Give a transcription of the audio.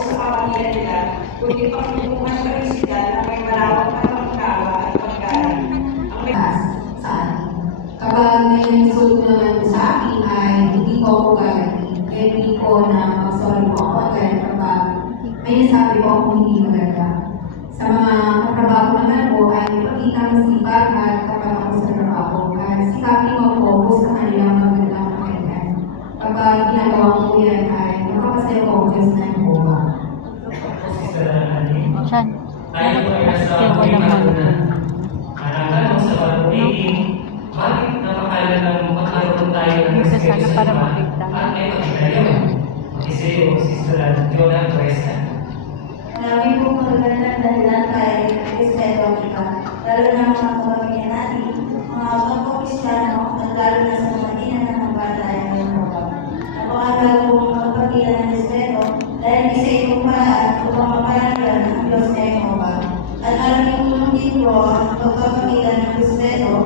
sa pamilya nila, kundi pagtulungan pa rin sila na may malawak na pagkawa at pagkain. Saan? Kapag may nagsulto naman po sa akin ay hindi ko ako gagawin. Hindi ko na mag-sorry po ako agad kapag may nasabi po akong hindi maganda. Sa mga katrabaho naman po ay ipakita ang sipag at kapag ako sa trabaho. At sikapin ko po sa kanilang magandang pakinggan. Kapag ginagawa ko po yan ay makapasaya ko ang Diyos na po ba. Siyan. Tayo po ay nasa Kaya wala man. Tanong sa pag-uwiing, bakit napakalagang magkaroon tayo ng Isa sana respeto sa para iba makita. at may pagkitayo? Kasi yung Sister Jonah Cuesta. Marami pong magagandang dahilan kaya respeto kita, lalo na mga pamilya natin, mga pagkakristyano, at lalo na sa mga dinanampatayan ng Panginoon. Napakahalaga pong magpakita ng respeto dahil isa itong paraan upang mapalagyan ang Diyos na Yehova. At alam niyo din po ang pagpapakita